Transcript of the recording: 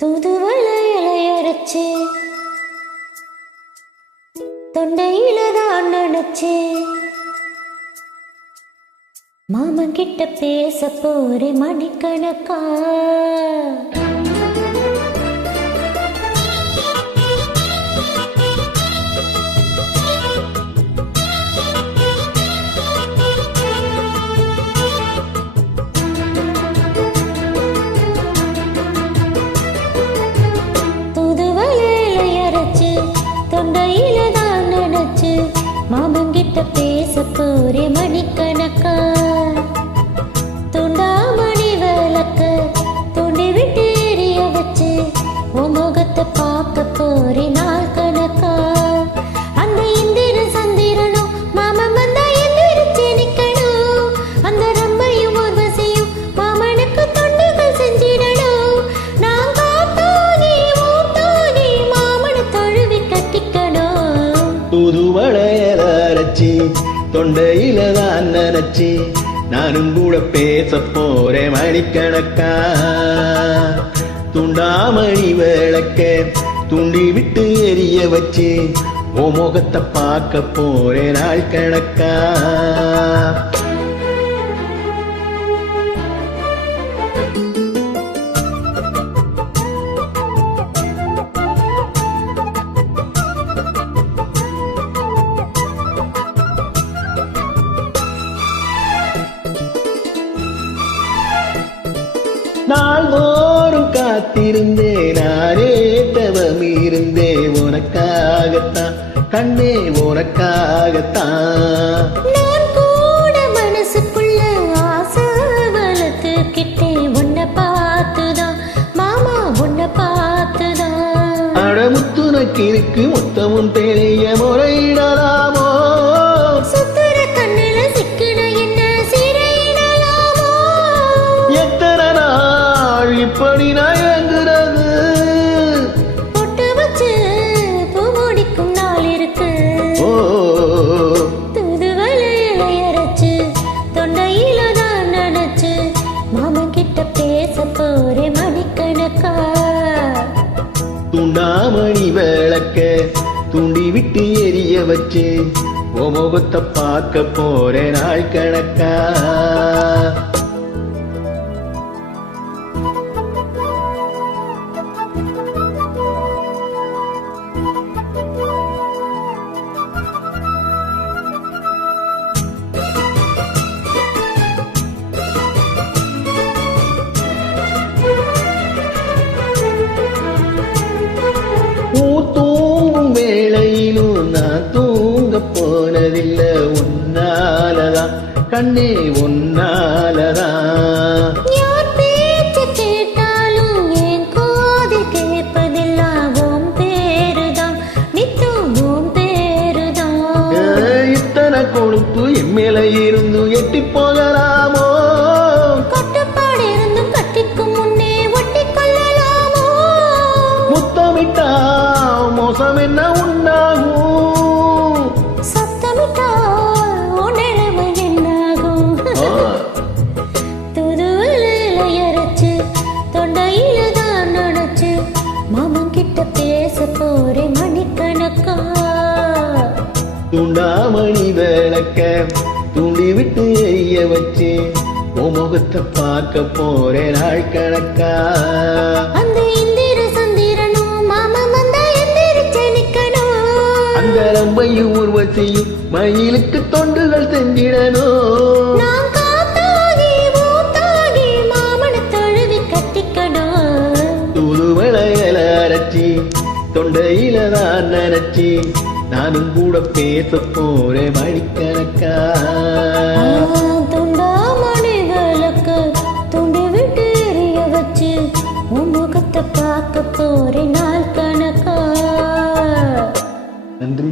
தூதுவளை இலையரைச்சு தொண்டையில தான் நினைச்சு மாமன் கிட்ட பேச போறே மணிக்கணக்கா. தொண்டையில தான் நினைச்சு மாமன் கிட்ட பேச போறே மணிக்கணக்கா. துண்டாமணி விளக்க துண்டி விட்டு எரிய வச்சு உன் முகத்தை பார்க்க போறே நாள் கணக்கா. அந்த இந்திர சந்திரனும் மாமன் வந்தா எந்திரிச்சு நிக்கணும். அந்த ரம்மையும் உர்வசியும் மாமனுக்கு தொண்டுகள் செஞ்சிடணும். நான் காத்தாகி ஊத்தாகி மாமனை தழுவி கட்டிக்கணும். தூதுவளையல அரைச்சி தொண்டையில தான் நினைச்சி நானும் கூட பேச போறேன் மணிக்கணக்கா. துண்டாமணி விளக்க துண்டி விட்டு எரிய வச்சு உன் முகத்தை பார்க்க போறேன் நாள் கணக்கா. நாள்தோறும் காத்திருந்தேன் நானே தவம் இருந்தேன் உனக்காகத்தான் கண்ணே உனக்காகத்தான். நான் கூட மனசுக்குள்ள ஆசை வளர்த்துக்கிட்டேன் உன்னை பார்த்துதான் மாமா உன்னை பார்த்துதான். அடமுத்துனக்கு இருக்கு மொத்தமும் தெரிய முறையிடலாமோ. சுத்துற கண்ணில சிக்கின என்ன சிறையிடலாமோ. எத்தனை நாள் இப்படி நான் எங்குறது. பொட்டு வச்சு பூ முடிக்கும் நாள் இருக்கு. தூதுவளை இலையரைச்சு தொண்டையில தான் நினைச்சு மாமன் கிட்ட பேச போறே மணிக்கணக்கா. துண்டாமணி விளக்க துண்டி விட்டு எரிய வச்சு உன் முகத்தை பார்க்க போறேன் நாள் கணக்கா. தூங்கும் வேளையிலும் நான் தூங்க போனதில்லை உன்னாலதான் கண்ணே உன்னாலதான். யார் பேச்சு கேட்டாலும் என் காது கேட்பதெல்லாம் உன் பேருதான் நித்தம் உன் பேருதான். இத்தனை கொழுப்பு எம்மேல இருந்து எட்டி போகலாமோ. கட்டுப்பாடு இருந்தும் கட்டிக்கும் முன்னே ஒட்டி கொள்ளலாமோ. முத்தமிட்டா மோசம் என்ன உண்டாகும். சத்தமிட்டால் உன் நிலைமை என்னாகும். தூதுவளை இலையரைச்சு தொண்டையில தான் நினைச்சு மாமன் கிட்ட பேச போறே மணிக்கணக்கா. துண்டாமணி விளக்க துண்டி விட்டு எரிய வச்சு உன் முகத்தை பார்க்க போறேன் நாள் கணக்கா. அந்த இந்திர சந்திரனும் மாமன் வந்தா எந்திரிச்சு நிக்கணும். அந்த ரம்பையும் உருவத்தையும் மயிலுக்கு தொண்டுகள் செஞ்சிடணும். நான் காத்தாகி ஊத்தாகி மாமனை தழுவி கட்டிக்கணும். தூதுவளையல அரைச்சி தொண்டையில தான் நினைச்சி நானும் கூட பேச போறேன் மணிக்கணக்கா. துண்டாமணி விளக்க துண்டி விட்டு எரிய வச்சு உன் முகத்தை பார்க்க போறேன் நாள் கணக்கா. நன்றி.